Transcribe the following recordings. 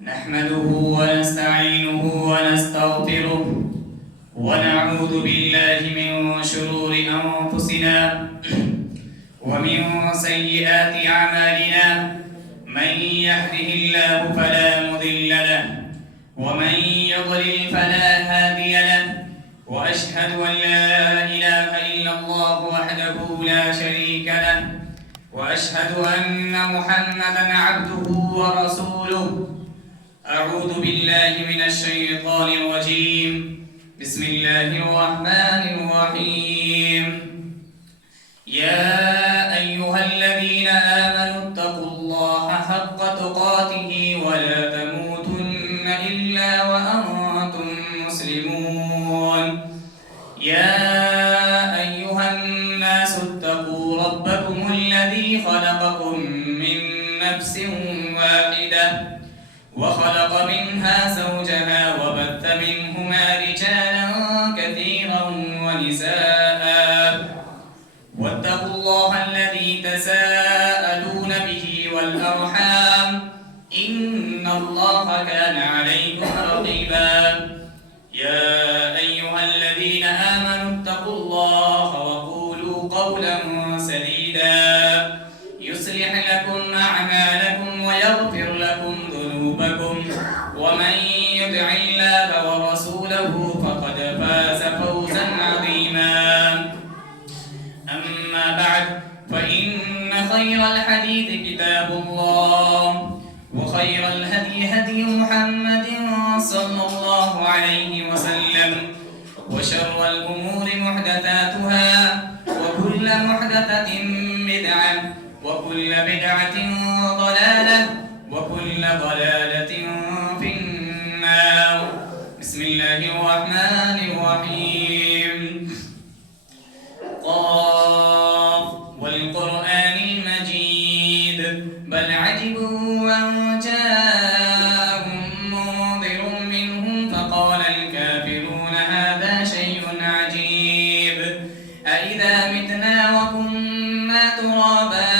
نحمده ونستعينه ونستغفره ونعوذ بالله من شرور أنفسنا ومن سيئات أعمالنا. من يهده الله فلا مضل له ومن يضلل فلا هادي له. وأشهد أن لا إله إلا الله وحده لا شريك له وأشهد أن محمدا عبده ورسوله. أعوذ بالله من الشيطان الرجيم. بسم الله الرحمن الرحيم. يا أيها الذين آمنوا اتقوا الله حق تقاته ولا تموتن إلا وأنتم مسلمون. يا أيها الناس اتقوا ربكم الذي خلقكم من نفس واحدة وخلق منها زوجها وبث منهما رجالا كثيرا ونساء. واتقوا الله الذي تساءلون به والأرحام إن الله كان عليكم رقيبا. يا أيها الذين آمنوا اتقوا الله وقولوا قولا سديدا يصلح لكم أعمالكم ويغفر لكم ذنوبكم ومن يطع الله ورسوله فقد فاز فوزا عظيما. أما بعد فإن خير الحديث كتاب الله وخير الهدي هدي محمد صلى الله عليه وسلم وشر الأمور محدثاتها وكل محدثة بدعة وكل بدعة ضلالة وكل ضلالة في النار. بسم الله الرحمن الرحيم. قاف والقرآن المجيد بل عجبوا أن جاءهم منذر منهم فقال الكافرون هذا شيء عجيب. أإذا متنا وكنا ترابا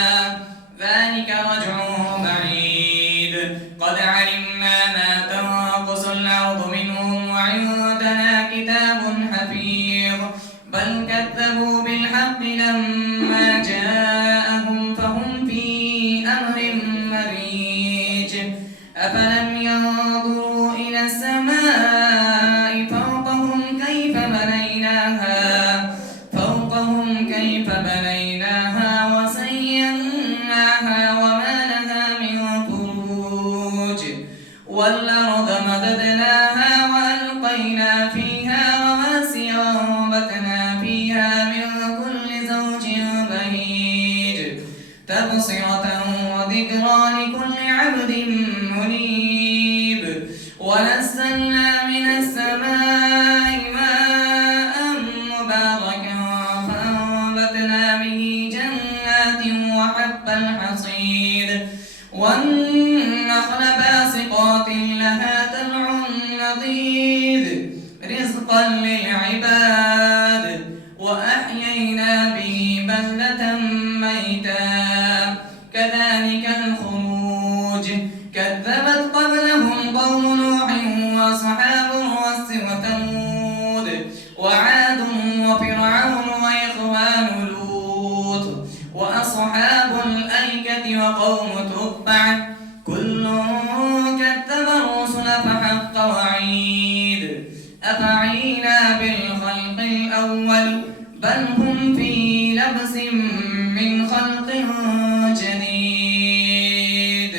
ذلك رجع بعيد. قد علمنا ما تنقص الأرض منهم وعندنا كتاب حفيظ. بل كذبوا بالحق لما جاءهم فهم في أمر مريج. أفلم ينظروا إلى السماء فوقهم كيف بنيناها وزيناها وما لها من فروج. والأرض مددناها وألقينا فيها رواسي وأنبتنا فيها من كل زوج بهيج تبصرة وذكرى لكل عبد منيب. ونزلنا من السماء ماء مباركا فأنبتنا به جنات وحب الحصيد والنخل باسقات لها طلع نضيد رزقا للعباد. وأحيينا به بلدة ميتا كذلك الخروج. كذبت قبلهم قوم نوح وأصحاب الرس وثمود وعاد وفرعون وإخوان لوط وأصحاب الأيكة وقوم تبع كل كذب الرسل فحق وعيد. أفعينا بالخلق الأول بل هم في لبس من خلق جديد.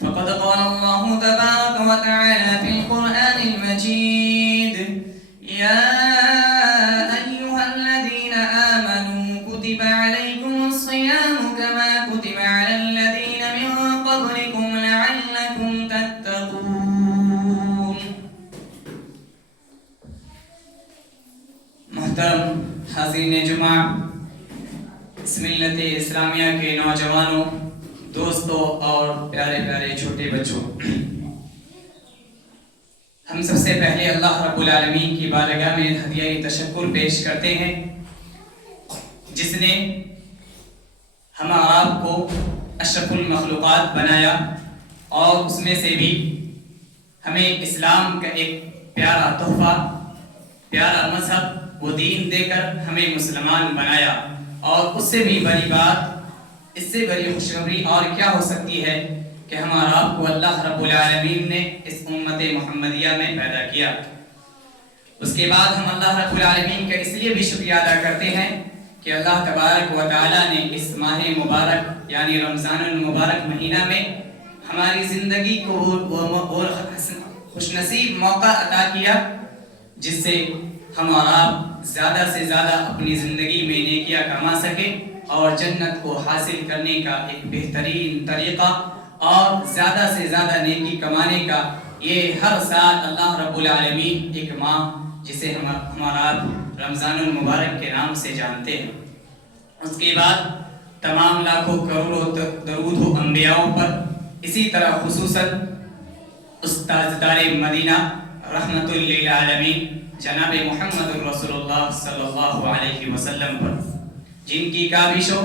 فقد قال الله تبارك وتعالى في القرآن المجيد يا أيها الذين آمنوا كتب عليكم الصيام كما كتب على الذين من قبلكم لعلكم تتقون. محترم حاضرین جمعہ، اس ملت اسلامیہ کے نوجوانوں، دوستوں اور پیارے پیارے چھوٹے بچوں، ہم سب سے پہلے اللہ رب العالمین کی بارگاہ میں ہدیہ تشکر پیش کرتے ہیں جس نے ہم آپ کو اشرف المخلوقات بنایا اور اس میں سے بھی ہمیں اسلام کا ایک پیارا تحفہ، پیارا مذہب، وہ دین دے کر ہمیں مسلمان بنایا۔ اور اس سے بھی بڑی بات، اس سے بڑی خوشخبری اور کیا ہو سکتی ہے کہ ہمارا آپ کو اللہ رب العالمین نے اس امت محمدیہ میں پیدا کیا۔ اس کے بعد ہم اللہ رب العالمین کا اس لیے بھی شکریہ ادا کرتے ہیں کہ اللہ تبارک و تعالیٰ نے اس ماہ مبارک یعنی رمضان المبارک مہینہ میں ہماری زندگی کو خوش نصیب موقع عطا کیا، جس سے ہم اور آپ زیادہ سے زیادہ اپنی زندگی میں نیکیاں کما سکیں اور جنت کو حاصل کرنے کا ایک بہترین طریقہ اور زیادہ سے زیادہ نیکی کمانے کا یہ ہر سال اللہ رب العالمین ایک ماہ جسے ہمارا آپ رمضان المبارک کے نام سے جانتے ہیں۔ اس کے بعد تمام لاکھوں کروڑوں درود ہو انبیاؤں پر، اسی طرح خصوصاً تاجدار مدینہ رحمت للعالمین جناب محمد رسول اللہ صلی اللہ علیہ وسلم پر، جن کی کاوشوں،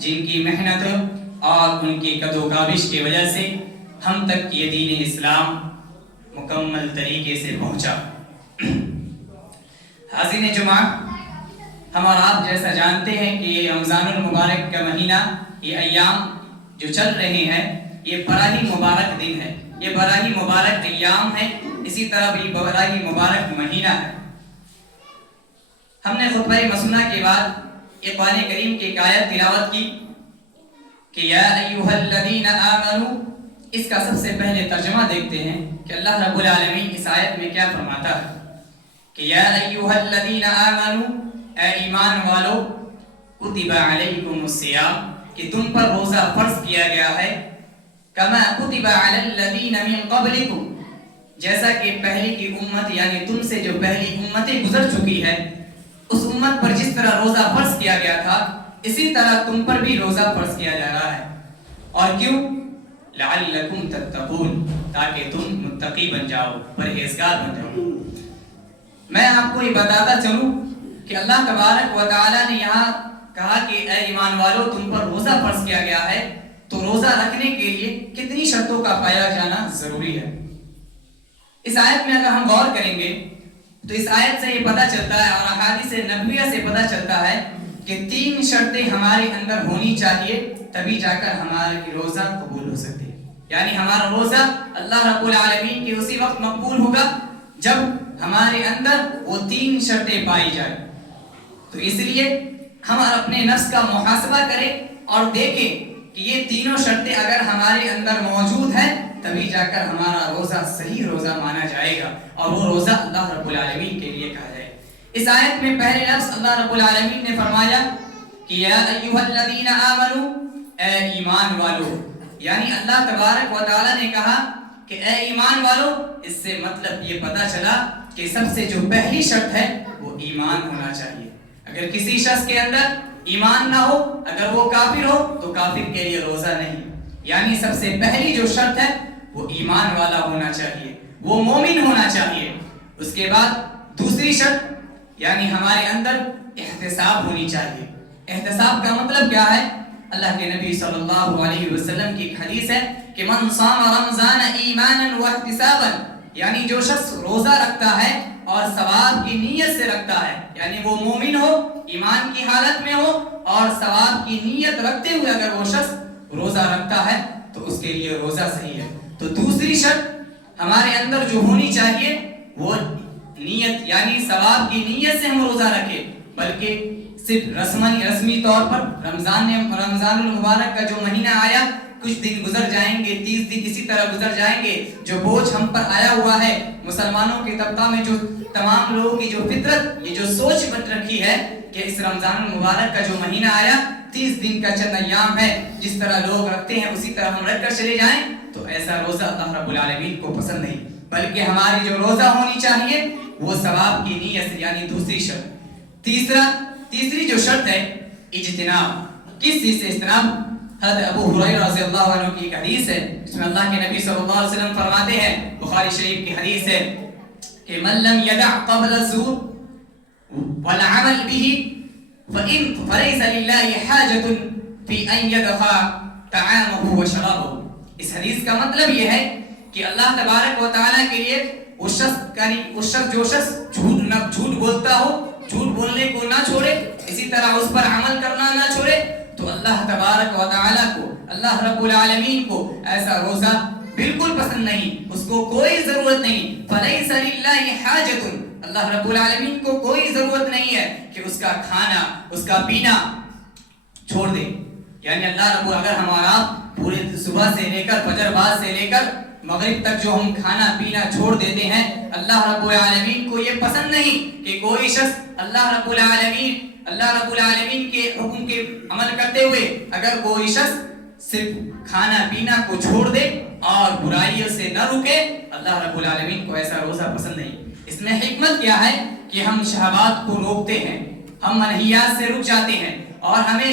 جن کی محنت اور ان کی قد و کاوش کی وجہ سے ہم تک یہ دین اسلام مکمل طریقے سے پہنچا۔ حاضرین جمعہ، ہم اور آپ جیسا جانتے ہیں کہ یہ رمضان المبارک کا مہینہ، یہ ایام جو چل رہے ہیں، یہ بڑا ہی مبارک دن ہے، یہ بڑا ہی مبارک ایام ہے، اسی طرح بھی بڑا ہی مبارک مہینہ ہے۔ ہم نے خطبہ مسنہ کے بعد یہ قرآن کریم کی ایک آیت تلاوت کی کہ یا ایھا الذین آمنوا، اس کا سب سے پہلے ترجمہ دیکھتے ہیں کہ اللہ رب العالمین اس آیت میں کیا فرماتا ہے کہ یا ایھا الذین آمنوا، اے ایمان والو، کتب علیکم الصیام، کہ تم پر روزہ فرض کیا گیا ہے، کما کتب علی الذین من قبلکم، جیسا کہ پہلے کی امت یعنی تم سے جو پہلی امتیں گزر چکی ہے اس امت پر جس طرح روزہ فرض کیا گیا تھا اسی طرح تم پر بھی روزہ فرض کیا جا رہا ہے۔ اور کیوں؟ لعلکم تتقون، تاکہ تم متقی بن جاؤ، پرہیزگار بن جاؤ۔ میں آپ کو یہ بتاتا چلوں کہ اللہ تبارک و تعالیٰ نے یہاں کہا کہ اے ایمان والو تم پر روزہ فرض کیا گیا ہے، تو روزہ رکھنے کے لیے کتنی شرطوں کا پایا جانا ضروری ہے۔ اس آیت میں اگر ہم غور کریں گے تو اس آیت سے یہ پتہ چلتا ہے اور احادیث نبویہ سے پتہ چلتا ہے کہ 3 شرطیں ہمارے اندر ہونی چاہیے، تبھی جا کر ہمارا روزہ قبول ہو سکتے ہیں۔ یعنی ہمارا روزہ اللہ رب العالمین کے اسی وقت مقبول ہوگا جب ہمارے اندر وہ 3 شرطیں پائی جائیں۔ تو اس لیے ہم اپنے نفس کا محاسبہ کریں اور دیکھیں کہ یہ تینوں شرطیں اگر ہمارے اندر موجود ہیں تبھی جا کر ہمارا روزہ صحیح روزہ مانا جائے گا اور وہ روزہ اللہ رب العالمین کے لیے کہا جائے۔ اس آیت میں پہلے لفظ اللہ رب العالمین نے فرمایا کہ یا ایھا الذین آمنوا، اے ایمان والو، یعنی اللہ تبارک و تعالیٰ نے کہا کہ اے ایمان والو، اس سے مطلب یہ پتہ چلا کہ سب سے جو پہلی شرط ہے وہ ایمان ہونا چاہیے۔ اگر کسی شخص کے اندر ایمان نہ ہو، اگر وہ کافر ہو تو کافر کے لیے روزہ نہیں۔ یعنی سب سے پہلی جو شرط ہے وہ ایمان والا ہونا چاہیے، وہ مومن ہونا چاہیے۔ اس کے بعد دوسری شرط یعنی ہمارے اندر احتساب ہونی چاہیے۔ احتساب کا مطلب کیا ہے؟ اللہ کے نبی صلی اللہ علیہ وسلم کی ایک حدیث ہے کہ من صام رمضان ایمانا واحتسابا، یعنی جو شخص روزہ رکھتا ہے اور ثواب کی نیت سے رکھتا ہے، یعنی وہ مومن ہو، ایمان کی حالت میں ہو اور ثواب کی نیت رکھتے ہوئے اگر وہ شخص روزہ رکھتا ہے تو اس کے لیے روزہ صحیح ہے۔ تو دوسری شرط ہمارے اندر جو ہونی چاہیے وہ نیت، یعنی ثواب کی نیت سے ہم روزہ رکھیں، بلکہ صرف رسمی طور پر رمضان المبارک کا جو مہینہ آیا، کچھ دن گزر جائیں گے، 30 دن اسی طرح گزر جائیں گے، جو بوجھ ہم پر آیا ہوا ہے مسلمانوں کے طبقہ میں، جو تمام لوگوں کی جو فطرت، یہ جو سوچ بن رکھی ہے کہ اس رمضان المبارک کا جو مہینہ آیا 30 دن کا چند ایام ہے، جس طرح لوگ رکھتے ہیں اسی طرح ہم رکھ کر چلے جائیں، تو ایسا روزہ اللہ رب العالمین کو پسند نہیں، بلکہ ہماری جو روزہ ہونی چاہیے وہ ثواب کی نیت سے، یعنی دوسری شرط۔ تیسری جو شرط ہے اجتناب، کس چیز سے اجتناب؟ حضرت ابو ہریرہ رضی اللہ عنہ کی ایک حدیث ہے، اس میں اللہ کے نبی صلی اللہ علیہ وسلم فرماتے ہیں، بخاری شریف کی حدیث ہے کہ من لم يدع قول الزور والعمل به فليس لله حاجة في أن يدع طعامه وشرابه، اس حدیث کا مطلب یہ ہے کہ اللہ تبارک و تعالیٰ کے لیے اس شخص جو شخص جھوٹ بولتا ہو، جھوٹ بولنے کو نہ چھوڑے، اسی طرح اس پر عمل کرنا نہ چھوڑے، تو اللہ تبارک و تعالیٰ کو، اللہ رب العالمین کو ایسا روزہ بالکل پسند نہیں، اس کو کوئی ضرورت نہیں۔ فَلَيْسَ لِلَّهِ حَاجَةٌ، اللہ رب العالمین کو کوئی ضرورت نہیں ہے کہ اس کا کھانا، اس کا پینا چھوڑ دے۔ یعنی اللہ رب، اگر ہمارا پورے صبح سے لے کر فجر بعد سے لے کر مغرب تک جو ہم کھانا پینا چھوڑ دیتے ہیں، اللہ رب العالمین کو یہ پسند نہیں کہ کوئی شخص اللہ رب العالمین کے حکم کے عمل کرتے ہوئے اگر کوئی شخص صرف کھانا پینا کو چھوڑ دے اور برائیوں سے نہ رکے، اللہ رب العالمین کو ایسا روزہ پسند نہیں۔ اس میں حکمت کیا ہے کہ ہم شہوات کو روکتے ہیں، ہم منہیات سے رک جاتے ہیں، اور ہمیں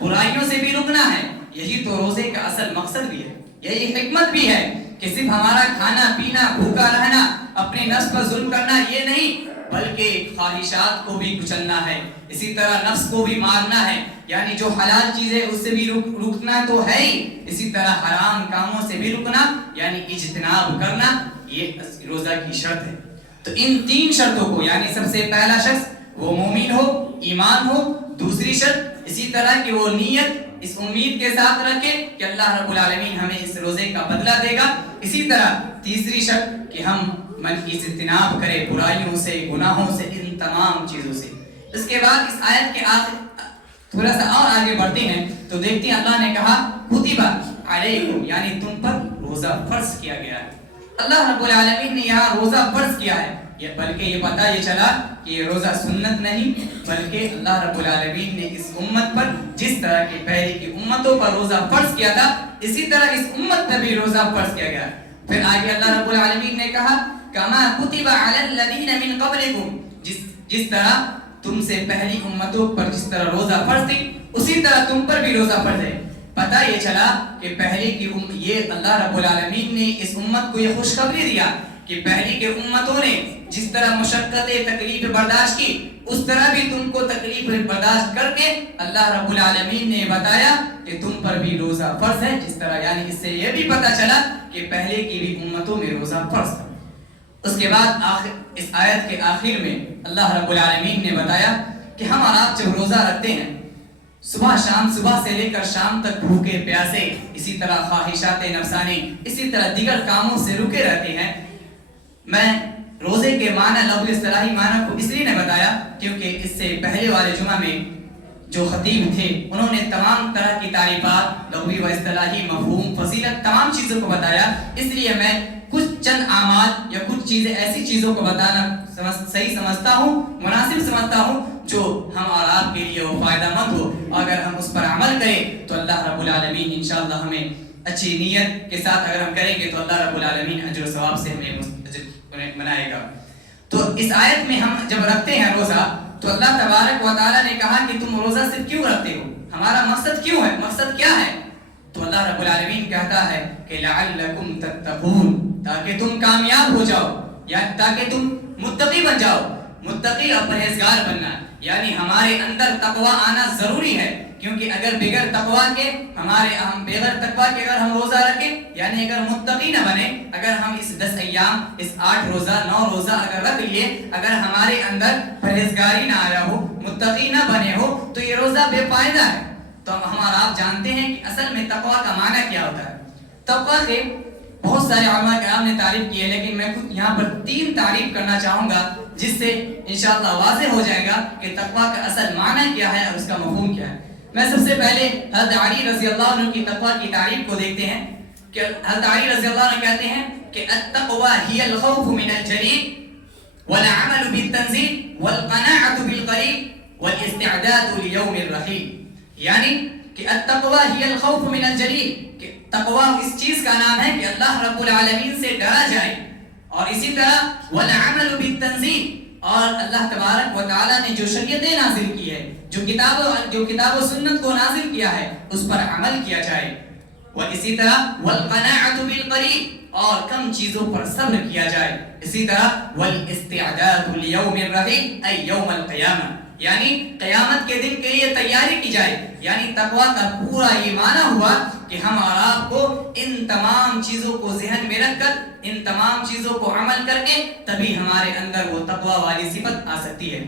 برائیوں سے بھی رکنا ہے۔ یہی تو روزے کا اصل مقصد بھی ہے، یہی حکمت بھی ہے کہ صرف ہمارا کھانا پینا، بھوکا رہنا، اپنے نفس پر ظلم کرنا یہ نہیں، بلکہ خواہشات کو بھی کچلنا ہے، اسی طرح نفس کو بھی مارنا ہے، یعنی جو حلال چیزیں اس سے بھی رکنا تو ہے ہی، اسی طرح حرام کاموں سے بھی رکنا یعنی اجتناب کرنا، یہ روزہ کی شرط ہے۔ تو ان تین شرطوں کو، یعنی سب سے پہلا شخص وہ مومن ہو، ایمان ہو، دوسری شرط اسی طرح کہ وہ نیت اس امید کے ساتھ رکھے کہ اللہ رب العالمین ہمیں اس روزے کا بدلہ دے گا، اسی طرح تیسری شرط کہ ہم منفی سے اجتناب کرے، برائیوں سے، گناہوں سے، ان تمام چیزوں سے۔ اس کے بعد اس آیت کے آخر تھوڑا سا اور آگے بڑھتے ہیں تو دیکھتے ہیں اللہ نے کہا کتب علیکم، یعنی تم پر روزہ فرض کیا گیا ہے۔ اللہ رب العالمین نے یہاں روزہ فرض کیا ہے، بلکہ یہ پتہ یہ چلا کہ یہ روزہ سنت نہیں، بلکہ اللہ رب العالمین نے اس امت پر جس طرح کی پہلے کی امتوں پر روزہ فرض کیا تھا، اسی طرح اس امت پر بھی روزہ فرض کیا گیا۔ پھر آگے اللہ رب العالمین نے کہا کما کتب علی الذین من قبلکم، جس طرح تم سے پہلی امتوں پر جس طرح روزہ فرض تھی، اسی طرح تم پر بھی روزہ فرض ہے۔ پتہ یہ چلا کہ پہلے کی یہ اللہ رب العالمین نے اس امت کو یہ خوشخبری دیا کہ پہلی کے امتوں نے جس طرح مشقتیں تکلیف برداشت کی، اس طرح بھی تم کو تکلیف برداشت کر کے اللہ رب العالمین نے بتایا کہ تم پر بھی روزہ فرض ہے جس طرح، یعنی اس سے یہ بھی پتہ چلا کہ پہلے کی بھی امتوں میں روزہ فرض تھا۔ اس کے بعد اس آیت کے آخر میں اللہ رب العالمین نے بتایا کہ ہم اور آپ جب روزہ رکھتے ہیں، صبح سے لے کر شام تک بھوکے پیاسے، اسی طرح خواہشات نفسانی، اسی طرح دیگر کاموں سے رکے رہتے ہیں۔ میں روزے کے معنی، لغوی اصطلاحی معنی کو اس لیے نے بتایا کیونکہ اس سے پہلے والے جمعہ میں جو خطیب تھے انہوں نے تمام طرح کی تعریفات، لغوی و اصطلاحی، مفہوم، فضیلت، تمام چیزوں کو بتایا، اس لیے میں کچھ چند اعمال یا کچھ چیزیں ایسی چیزوں کو بتانا صحیح سمجھتا ہوں، مناسب سمجھتا ہوں جو ہم اور آپ کے لیے وہ فائدہ مند ہو، اور اگر ہم اس پر عمل کریں تو اللہ رب العالمین انشاءاللہ ہمیں اچھی نیت کے ساتھ اگر ہم کریں گے تو اللہ رب العالمین اجر و ثواب سے ہمیں بنائے گا۔ تو اس آیت میں ہم جب رکھتے ہیں روزہ تو اللہ تبارک و تعالیٰ نے کہا کہ تم روزہ صرف کیوں رکھتے ہو، ہمارا مقصد کیوں ہے، مقصد کیا ہے؟ تو اللہ رب العالمین کہتا ہے کہ لعلکم تتقون، تاکہ تم کامیاب ہو جاؤ، یا تاکہ تم متقی بن جاؤ۔ متقی اور پرہیزگار بننا، یعنی ہمارے اندر تقوی آنا ضروری ہے، کیونکہ اگر بغیر تقوی کے ہم بغیر تقوی کے اگر ہم روزہ رکھیں، یعنی اگر متقی نہ بنے، اگر ہم اس 10 ایام، اس 8 روزہ 9 روزہ اگر رکھ لیے، اگر ہمارے اندر پرہیزگاری نہ آیا ہو، متقی نہ بنے ہو، تو یہ روزہ بے فائدہ ہے۔ تو ہم اور آپ جانتے ہیں کہ اصل میں تقوی کا معنی کیا ہوتا ہے۔ تقوی کے بہت سارے علماء کرام نے تعریف کی ہے، لیکن میں خود یہاں پر 3 تعریف کرنا چاہوں گا جس سے انشاءاللہ واضح ہو جائے گا کہ تقوی کا اصل معنی کیا ہے اور اس کا مفہوم کیا ہے۔ میں سب سے پہلے حضرت علی رضی اللہ عنہ کی تقوی کی تعریف کو دیکھتے ہیں کہ حضرت علی رضی اللہ عنہ کہتے ہیں کہ التقوی هي الخوف من الجليل والعمل بالتنزيل والقناعة بالقليل والاستعداد ليوم الرحيل، یعنی کہ التقوی هي الخوف من الجليل، کہ تقوی اس چیز کا نام ہے کہ اللہ رب العالمین سے ڈرا جائے، اور اسی طرح والعمل بالتنزيل، اور اللہ تبارک و تعالیٰ نے جو شریعتیں نازل کی ہے، جو کتاب و سنت کو نازل کیا ہے، اس پر عمل کیا جائے، اور اسی طرح والقناعة بالقلیل، اور کم چیزوں پر صبر کیا جائے، اسی طرح والاستعداد لیوم الرحیل ای یوم القیامہ، یعنی قیامت کے دن کے لیے تیاری کی جائے. یعنی تقویٰ کا پورا یہ معنی ہوا کہ ہم اور آپ کو ان تمام چیزوں کو ذہن میں رکھ کر، ان تمام چیزوں کو عمل کر کے تبھی ہمارے اندر وہ تقویٰ والی صفت آ سکتی ہے.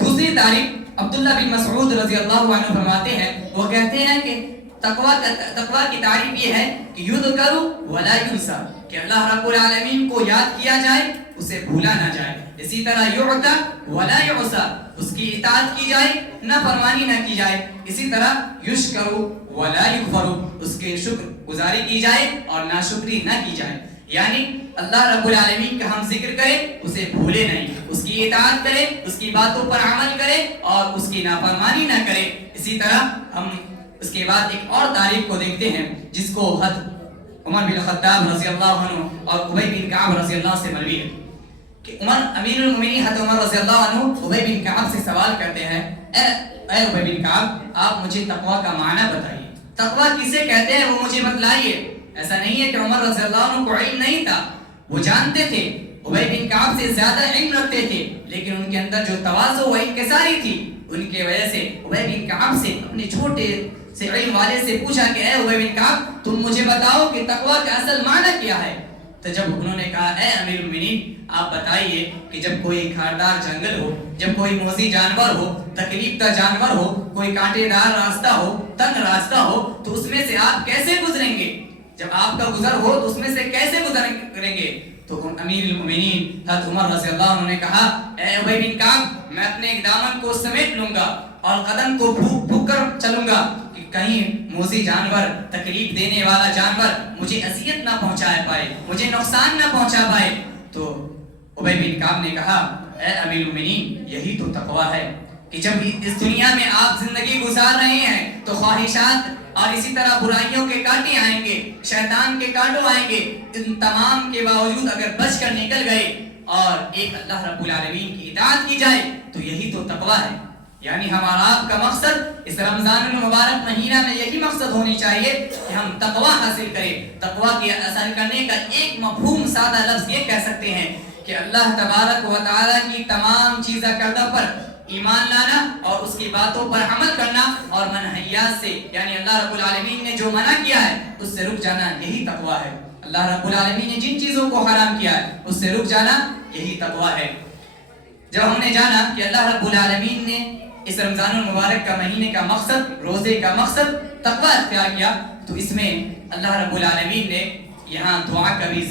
دوسری تعریف عبداللہ بن مسعود رضی اللہ عنہ فرماتے ہیں، وہ کہتے ہیں کہ تقویٰ کی تعریف یہ ہے کہ یذکر ولا ینسیٰ، کہ اللہ رب العالمین کو یاد کیا جائے، اسے بھولا نہ جائے. اسی طرح یعطی ولا یعصیٰ، اس کی اطاعت کی جائے، نافرمانی نہ کی جائے. اسی طرح یشکر ولا یکفر، اس کے شکر گزاری کی جائے اور ناشکری نہ کی جائے. یعنی اللہ رب العالمین کا ہم ذکر کریں، اسے بھولے نہیں، اس کی اطاعت کریں، اس کی باتوں پر عمل کریں اور اس کی نافرمانی نہ کریں. اسی طرح ہم اس کے بعد ایک اور تعریف کو دیکھتے ہیں جس کو عمر بن خطاب رضی اللہ عنہ اور ابی بن کعب رضی اللہ سے مروی ہے کہ عمر امیر المومنین حضرت عمر رضی اللہ عنہ ابی بن کعب سے سوال کرتے ہیں، اے ابی بن کعب، آپ مجھے تقویٰ کا معنی بتائیے، تقویٰ کسے کہتے ہیں وہ مجھے بتلائیے. ایسا نہیں ہے کہ عمر رضی اللہ عنہ کو علم نہیں تھا، وہ جانتے تھے، ابی بن کعب سے زیادہ علم رکھتے تھے، لیکن ان کے اندر جو تواضع و انکساری تھی ان کے وجہ سے ابی بن کعب سے اپنے چھوٹے سے علم والے سے پوچھا کہ اے ابی بن کعب، تم مجھے بتاؤ کہ تقویٰ کا اصل معنی کیا ہے. تو جب انہوں نے کہا اے امیر المومنین آپ بتائیے کہ جب کوئی خاردار جنگل ہو، جب کوئی موذی جانور ہو، تکلیف دہ جانور ہو، کوئی کانٹے دار راستہ ہو، تنگ راستہ ہو، تو اس میں سے آپ کیسے گزریں گے؟ جب آپ کا گزر ہو تو اس میں سے کیسے گزریں گے؟ تو امیر المومنین حضرت عمر رضی اللہ عنہ نے کہا اے ابی بن کعب، میں اپنے ایک دامن کو سمیٹ لوں گا اور قدم کو پھونک پھونک کر چلوں گا کہ کہیں موذی جانور، تکلیف دینے والا جانور مجھے اذیت نہ پہنچا پائے، مجھے نقصان نہ پہنچا پائے. تو ابی بن کعب نے کہا اے امیر المومنین، یہی تو تقویٰ ہے کہ جب اس دنیا میں آپ زندگی گزار رہے ہیں تو خواہشات اور اسی طرح برائیوں کے کانٹے آئیں گے، شیطان کے کانٹوں آئیں گے، ان تمام کے باوجود اگر بچ کر نکل گئے اور ایک اللہ رب العالمین کی اطاعت کی جائے تو یہی تو تقویٰ ہے. یعنی ہمارا آپ کا مقصد اس رمضان المبارک مہینہ میں یہی مقصد ہونی چاہیے کہ ہم تقویٰ حاصل کریں. تقویٰ کے حاصل کرنے کا ایک مفہوم سادہ لفظ یہ کہہ سکتے ہیں کہ اللہ تبارک و تعالیٰ کی تمام چیزیں کردہ پر ایمان لانا اور اس کی باتوں پر عمل کرنا اور منہیات سے، یعنی اللہ رب العالمین نے جو منع کیا ہے اس سے رک جانا، یہی تقویٰ ہے. اللہ رب العالمین نے جن چیزوں کو حرام کیا ہے اس سے رک جانا، یہی تقویٰ ہے. جب ہم نے جانا کہ اللہ رب العالمین نے اس رمضان المبارک کا مہینے کا مقصد، روزے کا مقصد تقویٰ اختیار کیا، تو اس میں اللہ رب العالمین نے یہاں دعا کا بھی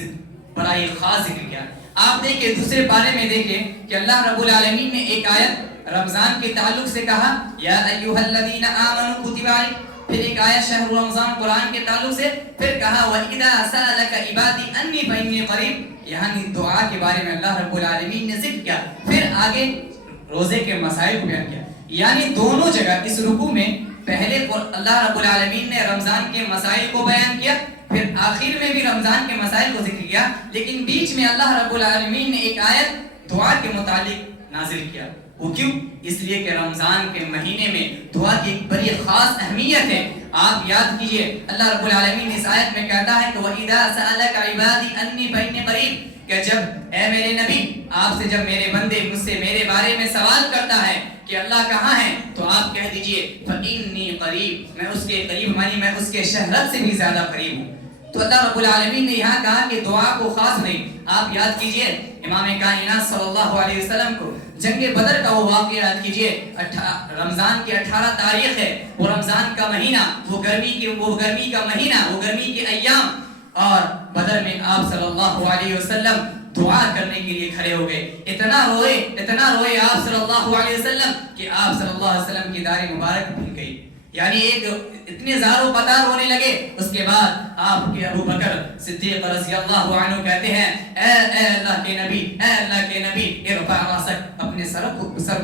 بڑا ہی خاص ذکر کیا. آپ دیکھیں دوسرے پارے میں دیکھیں کہ اللہ رب العالمین نے ایک آیت رمضان کے تعلق سے کہا یا ایھا الذین آمنوا کتب علیکم، پھر ایک آیت شہر رمضان قرآن کے تعلق سے، پھر کہا وَإِذَا سَأَلَكَ عِبَادِي أَنِّي فَإِنِّي قَرِيبٌ. یہاں دعا کے بارے میں اللہ رب العالمین نے ذکر کیا، پھر آگے روزے کے مسائل کو بیان کیا. یعنی دونوں جگہ اس رکوع میں پہلے اللہ رب العالمین نے رمضان کے مسائل کو بیان کیا، پھر آخر میں بھی رمضان کے مسائل کو ذکر کیا، لیکن بیچ میں اللہ رب العالمین نے ایک آیت دعا کے متعلق نازل کیا. وہ کیوں؟ اس لیے کہ رمضان کے مہینے میں دعا کی ایک بڑی خاص اہمیت ہے. آپ یاد کیجئے اللہ رب العالمین اس آیت میں کہتا ہے کہ وَإِذَا سَأَلَكَ عِبَادِي أَنِّي فَإِنِّي قَرِيبٌ، کہ جب اے میرے نبی آپ سے جب میرے بندے مجھ سے میرے بارے میں سوال کرتا ہے کہ اللہ کہاں ہے، تو آپ کہہ دیجئے فَإِنِّي قَرِيبٌ، میں اس کے قریب، مانی میں اس کے شہرت سے بھی زیادہ قریب ہوں. تو اللہ رب العالمین نے یہاں کہا کہ دعا کو خاص نہیں. آپ یاد کیجئے امام کائنات صلی اللہ علیہ وسلم کو جنگ بدر کا وہ واقعہ یاد کیجئے. رمضان کی 18 تاریخ ہے، وہ رمضان کا مہینہ، وہ گرمی کا مہینہ، وہ گرمی کے ایام، اور بدر میں آپ صلی اللہ علیہ وسلم دعا کرنے کے لیے کھڑے ہو گئے. اتنا روئے آپ صلی اللہ علیہ وسلم کہ آپ صلی اللہ علیہ وسلم کی داڑھی مبارک بھول گئی. یعنی ایک اتنے زاروں قطار ہونے لگے. اس کے بعد آپ کے ابو بکر صدیق رضی اللہ عنہ کہتے ہیں اے اللہ کے نبی ارفع راسک، اپنے سر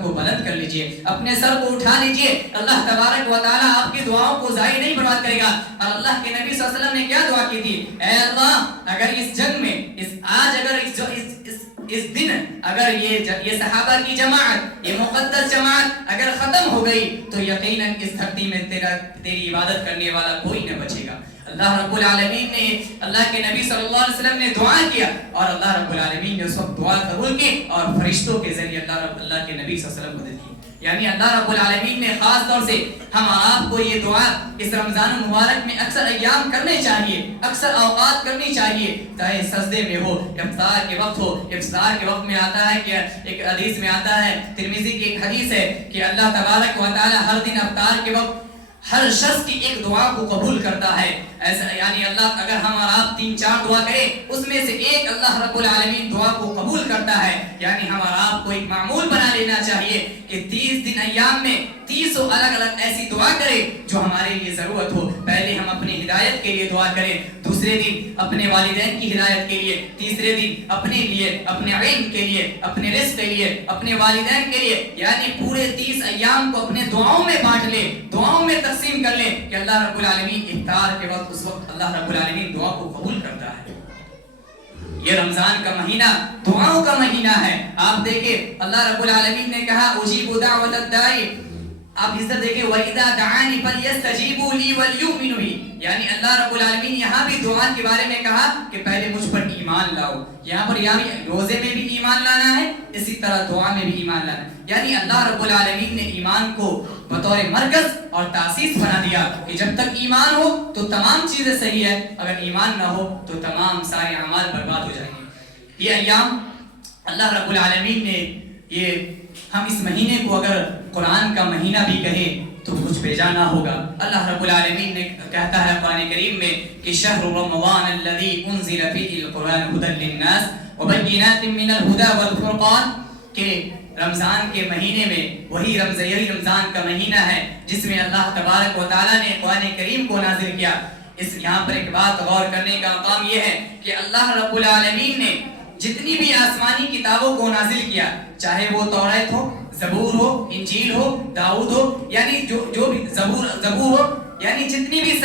کو بلند کر لیجئے، اپنے سر کو اٹھا لیجئے. اللہ تبارک و تعالی آپ کی دعاؤں کو ضائع نہیں برباد کرے گا. اور اللہ کے نبی صلی اللہ علیہ وسلم نے کیا دعا کی تھی؟ اے اللہ اگر اس جنگ میں اس دن اگر یہ صحابہ کی جماعت، یہ مقدس جماعت اگر ختم ہو گئی تو یقیناً اس دھرتی میں تیری عبادت کرنے والا کوئی نہ بچے گا. اللہ رب العالمین نے، اللہ کے نبی صلی اللہ علیہ وسلم نے دعا کیا اور اللہ رب العالمین نے اس وقت دعا قبول کی اور فرشتوں کے ذریعے اللہ کے نبی صلی اللہ علیہ وسلم کو دی. یعنی اللہ رب العالمین نے خاص طور سے ہم آپ کو یہ دعا اس رمضان المبارک میں اکثر ایام کرنے چاہیے، اکثر اوقات کرنی چاہیے، چاہے سجدے میں ہو، افطار کے وقت ہو۔ افطار کے وقت میں آتا ہے کہ ایک حدیث میں آتا ہے، ترمذی کی ایک حدیث ہے کہ اللہ تبارک و تعالی ہر دن افطار کے وقت ہر شخص کی ایک دعا کو قبول کرتا ہے۔ ایسا یعنی اللہ اگر ہم اور آپ 3-4 دعا کریں، اس میں سے ایک اللہ رب العالمین دعا کو قبول کرتا ہے۔ یعنی ہم اور آپ کو ایک معمول بنا لینا چاہیے کہ 30 دن ایام میں 30 الگ الگ ایسی دعا کریں جو ہمارے لیے ضرورت ہو۔ پہلے ہم اپنی ہدایت کے لیے دعا کریں، دوسرے دن اپنے والدین کی ہدایت کے لیے، تیسرے دن اپنے لیے، اپنے علم کے لیے، اپنے رزق کے لیے، اپنے والدین کے لیے۔ یعنی پورے 30 ایام کو اپنے دعاؤں میں بانٹ لیں، دعاؤں میں تقسیم کر لیں کہ اللہ رب العالمین افطار کے وقت اس وقت اللہ رب العالمین دعا کو قبول کرتا ہے۔ یہ رمضان کا مہینہ دعاؤں کا مہینہ ہے۔ آپ دیکھیں اللہ رب العالمین نے کہا اجیب دعوت الداعی، آپ اس طرح دیکھیں وَإِذَا دَعَانِ فَلْيَسْتَجِيبُوا لِي وَلْيُؤْمِنُوا بِي، یعنی اللہ رب العالمین یہاں بھی دعا کے بارے میں کہا کہ پہلے مجھ پر ایمان لاؤ۔ یہاں پر یعنی روزے میں بھی ایمان لانا ہے، اسی طرح دعا میں بھی ایمان لانا ہے۔ یعنی اللہ رب العالمین نے ایمان کو بطور مرکز اور تاسیس بنا دیا کہ جب تک ایمان ہو تو تمام چیزیں صحیح ہے، اگر ایمان نہ ہو تو تمام سارے اعمال برباد ہو جائیں گے۔ یہ ایام اللہ رب العالمین نے ہم اس مہینے کو اگر قرآن کا مہینہ بھی کہیں تو کچھ بھیجا نہ ہوگا۔ اللہ رب العالمین نے کہتا ہے قرآن کریم میں کہ شہر رمضان الذی انزل فیہ القرآن ھدی للناس وبینات من الھدی والفرقان، کہ رمضان کے مہینے میں یہی رمضان کا مہینہ ہے جس میں اللہ تبارک و تعالیٰ نے قرآن کریم کو نازل کیا۔ یہاں پر ایک بات غور کرنے کا مقام یہ ہے کہ اللہ رب العالمین نے جتنی بھی آسمانی کتابوں کو نازل کیا، چاہے وہ توریت ہو، زبور ہو، انجیل ہو، داؤد ہو، یعنی جو بھی زبور ہو، یعنی جتنی بھی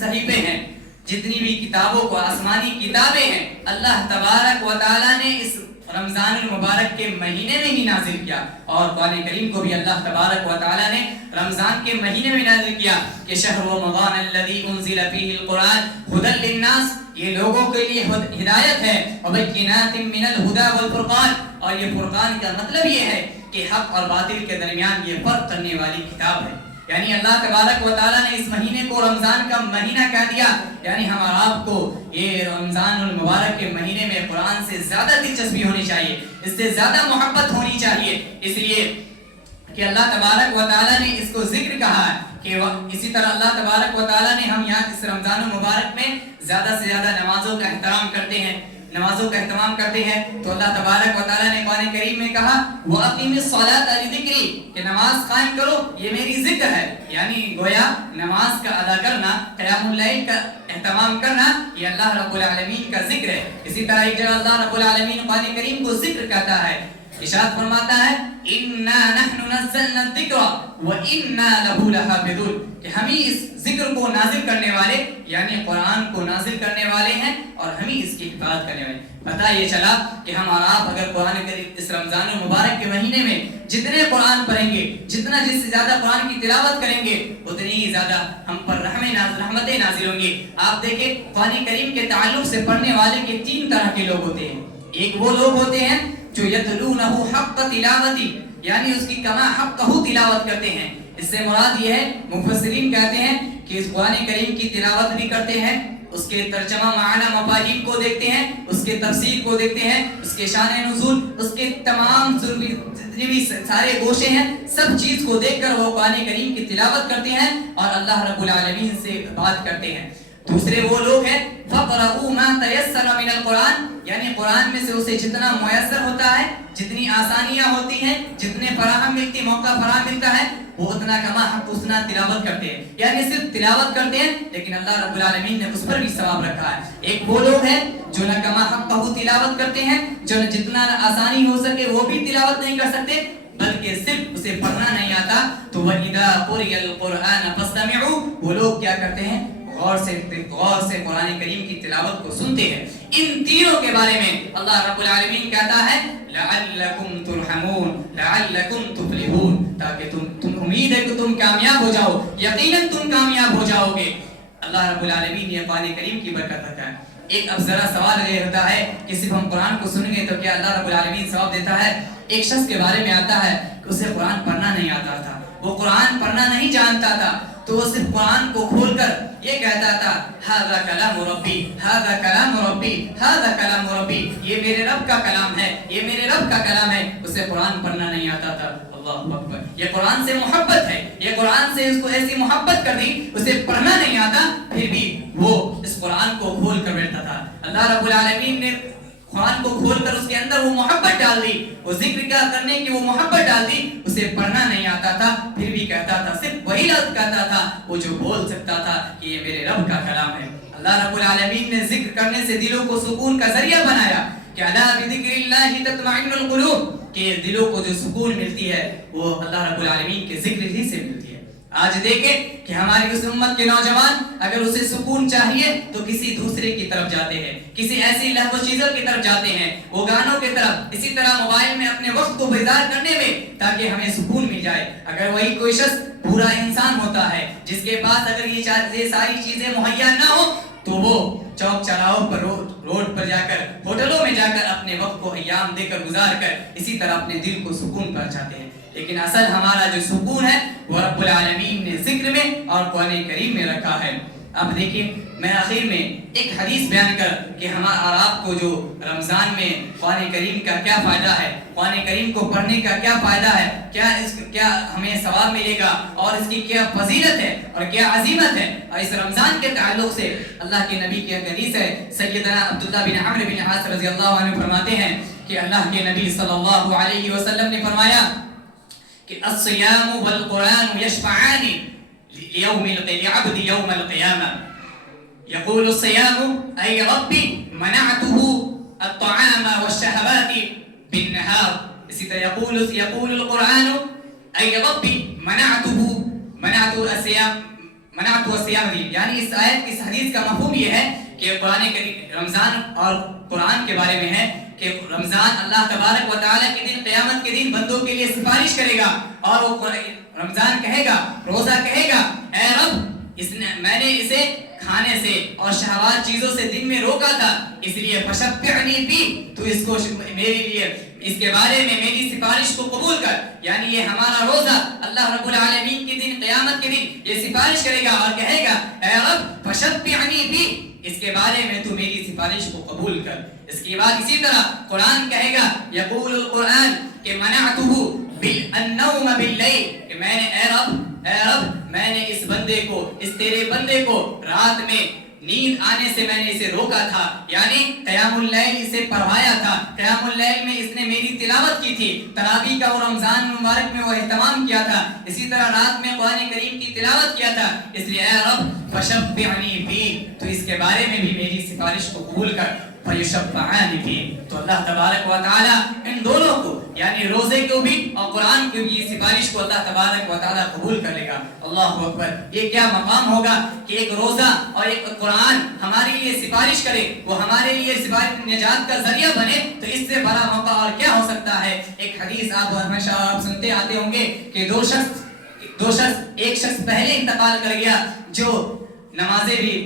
صحیفے ہیں، جتنی بھی کتابوں کو آسمانی کتابیں ہیں، اللہ تبارک و تعالیٰ نے اس رمضان المبارک کے مہینے میں ہی نازل کیا۔ اور قرآن کریم کو بھی اللہ تبارک و تعالیٰ نے رمضان کے مہینے میں نازل کیا کہ شہر رمضان الذی انزل فیہ القرآن ھدی للناس، یہ لوگوں کے لیے ہدایت ہے، وبینات من الھدی والفرقان، اور یہ فرقان کا مطلب یہ ہے کہ حق اور باطل کے درمیان یہ فرق کرنے والی کتاب ہے۔ یعنی اللہ تبارک و تعالیٰ نے اس مہینے کو رمضان کا مہینہ کہہ دیا۔ یعنی ہم اور آپ کو یہ رمضان المبارک کے مہینے میں قرآن سے زیادہ دلچسپی ہونی چاہیے، اس سے زیادہ محبت ہونی چاہیے، اس لیے کہ اللہ تبارک و تعالیٰ نے اس کو ذکر کہا ہے کہ اسی طرح اللہ تبارک و تعالیٰ نے ہم یہاں اس رمضان المبارک میں زیادہ سے زیادہ نمازوں کا احترام کرتے ہیں، نمازوں کا اہتمام کرتے ہیں، تو اللہ تبارک و تعالیٰ نے قرآن کریم میں کہا وَأَقِمِ الصَّلَاةَ لِذِكْرِي، کہ نماز قائم کرو، یہ میری ذکر ہے۔ یعنی گویا نماز کا ادا کرنا، قیام اللیل کا اہتمام کرنا، یہ اللہ رب العالمین کا ذکر ہے۔ اسی طرح ایک جگہ اللہ رب العالمین قرآن کریم کو ذکر کہتا ہے، ارشاد فرماتا ہے اِنَّا نَحْنُ نَزَّلْنَا الذِّكْرَ وَإِنَّا لَهُ لَحَافِظُونَ، کہ ہم ہی اس ذکر کو نازل کرنے والے، یعنی قرآن کو نازل کرنے والے ہیں اور ہم ہی اس کی حفاظت کرنے والے ہیں۔ پتہ یہ چلا کہ ہم اور آپ اگر قرآن کریم اس رمضان المبارک کے مہینے میں جتنے قرآن پڑھیں گے، جس سے زیادہ قرآن کی تلاوت کریں گے، اتنی ہی زیادہ ہم پر رحمتیں نازل ہوں گی۔ آپ دیکھیں قرآن کریم کے تعلق سے پڑھنے والے کے 3 طرح کے لوگ ہوتے ہیں۔ ایک وہ لوگ ہوتے ہیں جو یتلونہ حق تلاوتی، یعنی اس کی کما حقہ تلاوت کرتے ہیں۔ اس سے مراد یہ ہے، مفسرین کہتے ہیں کہ اس قرآن کریم کی تلاوت بھی کرتے ہیں، اس کے ترجمہ معنی مفاہیم کو دیکھتے ہیں، اس کے تفسیر کو دیکھتے ہیں، اس کے شان نزول، اس کے تمام جتنے بھی سارے گوشے ہیں، سب چیز کو دیکھ کر وہ قرآن کریم کی تلاوت کرتے ہیں اور اللہ رب العالمین سے بات کرتے ہیں۔ دوسرے وہ لوگ ہیں فَقْرَؤُوا مَا تَيَسَّرَ مِنَ الْقُرْآنِ، یعنی قرآن میں سے اسے جتنا میسر ہوتا ہے، جتنی آسانیاں ہوتی ہیں، جتنے موقع فراہم ملتا ہے، وہ اتنا کما حق اتنا تلاوت کرتے ہیں۔ یعنی صرف تلاوت کرتے ہیں، لیکن اللہ رب العالمین نے اس پر بھی ثواب رکھا ہے۔ ایک وہ لوگ ہیں جو نہ کما حق تلاوت کرتے ہیں، جو جتنا آسانی ہو سکے وہ بھی تلاوت نہیں کر سکتے، بلکہ صرف اسے پڑھنا نہیں آتا، تو وَإِذَا قُرِئَ الْقُرْآنَ فَاسْتَمِعُوا، وہ لوگ کیا کرتے ہیں؟ غور سے قرآن کریم کی تلاوت کو سنتے ہیں۔ ان تینوں کے بارے میں اللہ رب العالمین کہتا ہے لعلکم ترحمون لعلکم تفلحون، تاکہ تم امید ہے کہ تم کامیاب ہو جاؤ، یقیناً تم کامیاب ہو جاؤ گے۔ اللہ رب العالمین یہ قرآن کریم کی برکت رکھتا ہے۔ ایک اب ذرا سوال یہ ہوتا ہے کہ صرف ہم قرآن کو سنیں گے تو کیا اللہ رب العالمین ثواب دیتا ہے؟ ایک شخص کے بارے میں آتا ہے کہ اسے قرآن پڑھنا نہیں آتا تھا، وہ قرآن پڑھنا نہیں جانتا تھا، تو وہ صرف قرآن کو کھول کر یہ کہتا تھا ھذا کلام ربی، ھذا کلام ربی، ھذا کلام ربی، یہ میرے رب کا کلام ہے، یہ میرے رب کا کلام ہے۔ اسے قرآن پڑھنا نہیں آتا تھا۔ اللہ اکبر، یہ قرآن سے محبت ہے، یہ قرآن سے اس کو ایسی محبت کر دی، اسے پڑھنا نہیں آتا، پھر بھی وہ اس قرآن کو کھول کر بیٹھتا تھا۔ اللہ رب العالمین نے قرآن کو کھول کر اس کے اندر وہ محبت ڈال دی، وہ ذکر کا کرنے کی وہ محبت ڈال دی، اسے پڑھنا نہیں آتا تھا، پھر بھی کہتا تھا، صرف وہی لفظ کہتا تھا وہ جو بول سکتا تھا کہ یہ میرے رب کا کلام ہے۔ اللہ رب العالمین نے ذکر کرنے سے دلوں کو سکون کا ذریعہ بنایا کہ الا بذکر اللہ تطمئن القلوب، کہ دلوں کو جو سکون ملتی ہے وہ اللہ رب العالمین کے ذکر ہی سے ملتی ہے۔ آج دیکھیں کہ ہماری اس امت کے نوجوان اگر اسے سکون چاہیے تو کسی دوسرے کی طرف جاتے ہیں، کسی ایسی لہو و چیزوں کی طرف جاتے ہیں، وہ گانوں کی طرف، اسی طرح موبائل میں اپنے وقت کو بیدار کرنے میں تاکہ ہمیں سکون مل جائے۔ اگر وہی کوئی شخص پورا انسان ہوتا ہے جس کے پاس اگر یہ ساری چیزیں مہیا نہ ہو تو وہ چوک چوراہوں پر روڈ پر جا کر، ہوٹلوں میں جا کر اپنے وقت کو ایام دے کر گزار کر اسی طرح اپنے دل کو سکون پہنچاتے ہیں۔ لیکن اصل ہمارا جو سکون ہے وہ رب العالمین نے ذکر میں اور قرآن کریم میں رکھا ہے۔ اب دیکھیں، میں آخر میں ایک حدیث بیان کر کہ ہمارا اور آپ کو جو رمضان میں قرآن کریم کا کیا فائدہ ہے، قرآن کریم کو پڑھنے کا کیا فائدہ ہے، کیا ہمیں ثواب ملے گا اور اس کی کیا فضیلت ہے اور کیا عظیمت ہے۔ اور اس رمضان کے تعلق سے اللہ کے نبی کی حدیث ہے، سیدنا عبداللہ بن عمرو بن عاص رضی اللہ عنہ فرماتے ہیں کہ اللہ کے نبی صلی اللہ علیہ وسلم نے فرمایا کہ الصيام والقرآن يشفعان لعبد يوم القيامة، يقول الصيام أي ربي منعته الطعام والشهوات بالنهار، اسی طرح يقول القرآن أي ربي منعت الصيام، یعنی اس آیت کی حدیث کا مفہوم یہ ہے کہ قرآن کریم رمضان اور قرآن کے بارے میں ہے کہ رمضان اللہ تبارک و تعالیٰ کے دن، قیامت کے دن بندوں کے لیے سفارش کرے گا، اور وہ رمضان کہے گا، روزہ کہے گا، اے رب میں نے اسے کھانے سے اور شہوات چیزوں سے دن میں روکا تھا، اس لیے فشفعنی فی، تو اس کو میرے لیے اس کے بارے میں میری سفارش کو قبول کر۔ یعنی یہ ہمارا روزہ اللہ رب العالمین کے دن، قیامت کے دن یہ سفارش کرے گا اور کہے گا اے رب فشفعنی فی، اس کے بارے میں تو میری سفارش کو قبول کر۔ اس کے بعد اسی طرح قرآن کہے گا، یقول القرآن کہ منعتہ النوم باللیل، کہ میں نے اے رب میں نے اس بندے کو، اس تیرے بندے کو رات میں نیند آنے سے میں نے اسے روکا تھا، یعنی قیام اللیل اسے پڑھایا تھا، قیام اللیل میں اس نے میری تلاوت کی تھی، تراویح کا وہ رمضان مبارک میں وہ اہتمام کیا تھا، اسی طرح رات میں قرآن کریم کی تلاوت کیا تھا، اس لیے اے رب فشفعنی فی، تو اس کے بارے میں بھی میری سفارش کو قبول کر۔ فیشفعان فی، تو اللہ تبارک و تعالیٰ ان دونوں کو، یعنی روزے کو بھی اور قرآن کی بھی سفارش کو اللہ تبارک و تعالیٰ قبول کر لے گا۔ اللہ اکبر، یہ کیا مقام ہوگا کہ ایک روزہ اور ایک قرآن ہمارے لیے سفارش کرے، وہ ہمارے لیے سفارش نجات کا ذریعہ بنے، تو اس سے بڑا موقع اور کیا ہو سکتا ہے۔ ایک حدیث آپ ہمیشہ آپ سنتے آتے ہوں گے کہ ایک شخص پہلے انتقال کر گیا جو نمازیں بھی،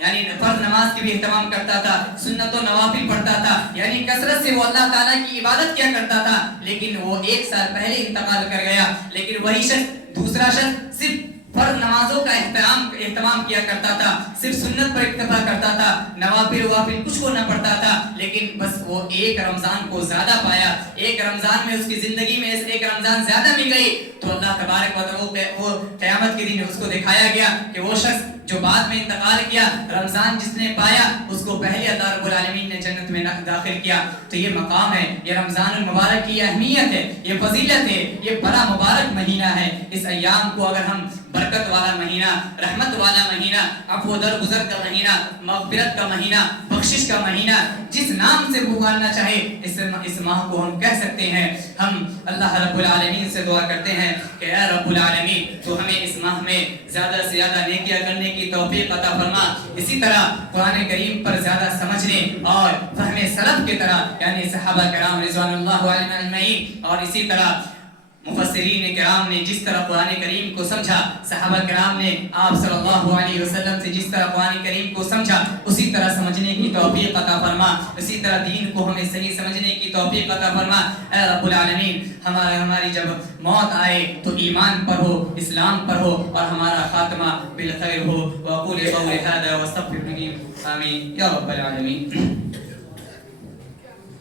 یعنی فرض نماز کی بھی اہتمام کرتا تھا، سنت و نوافل پڑھتا تھا، یعنی کثرت سے وہ اللہ تعالیٰ کی عبادت کیا کرتا تھا، لیکن وہ 1 سال پہلے انتقال کر گیا۔ لیکن وہی شخص، دوسرا شخص صرف فرض نمازوں کا اہتمام کیا کرتا تھا، صرف سنت پر اکتفا کرتا تھا، نوافل کچھ کو نہ پڑھتا تھا، لیکن بس وہ ایک رمضان کو زیادہ پایا، ایک رمضان میں اس کی زندگی میں ایک رمضان زیادہ مل گئی، تو اللہ تبارک و تعالیٰ وہ قیامت کے دن اس کو دکھایا گیا کہ وہ شخص جو بعد میں انتقال کیا، رمضان جس نے پایا اس کو پہلے اللہ رب العالمین نے جنت میں داخل کیا۔ تو یہ مقام ہے، یہ رمضان المبارک کی اہمیت ہے، یہ فضیلت ہے، یہ بڑا مبارک مہینہ ہے۔ اس ایام کو اگر ہم برکت والا مہینہ، رحمت والا مہینہ، عفو درگزر کا مہینہ، مغفرت کا مہینہ، بخشش کا مہینہ، جس نام سے پکارنا چاہے اس ماہ کو ہم کہہ سکتے ہیں۔ ہم اللہ رب العالمین سے دعا کرتے ہیں کہ اے رب العالمین تو ہمیں اس ماہ میں زیادہ سے زیادہ نیکیاں کرنے کی توفیق عطا فرما، اسی طرح قرآن کریم پر زیادہ سمجھنے اور فہم سلف کی طرح، یعنی صحابہ کرام رضوان اللہ علیہم اجمعین، اور اسی طرح مفسرین کرام نے جس طرح قرآن کریم کو سمجھا، صحابہ کرام نے آپ صلی اللہ علیہ وسلم سے جس طرح قرآن کریم کو سمجھا اسی طرح سمجھنے کی توفیق عطا فرما، اسی طرح دین کو ہمیں صحیح سمجھنے کی توفیق عطا فرما۔ اے رب العالمین، ہماری جب موت آئے تو ایمان پر ہو، اسلام پر ہو، اور ہمارا خاتمہ بالخیر ہو۔ وأقول قولي هذا واستغفر لي آمين يا رب العالمين۔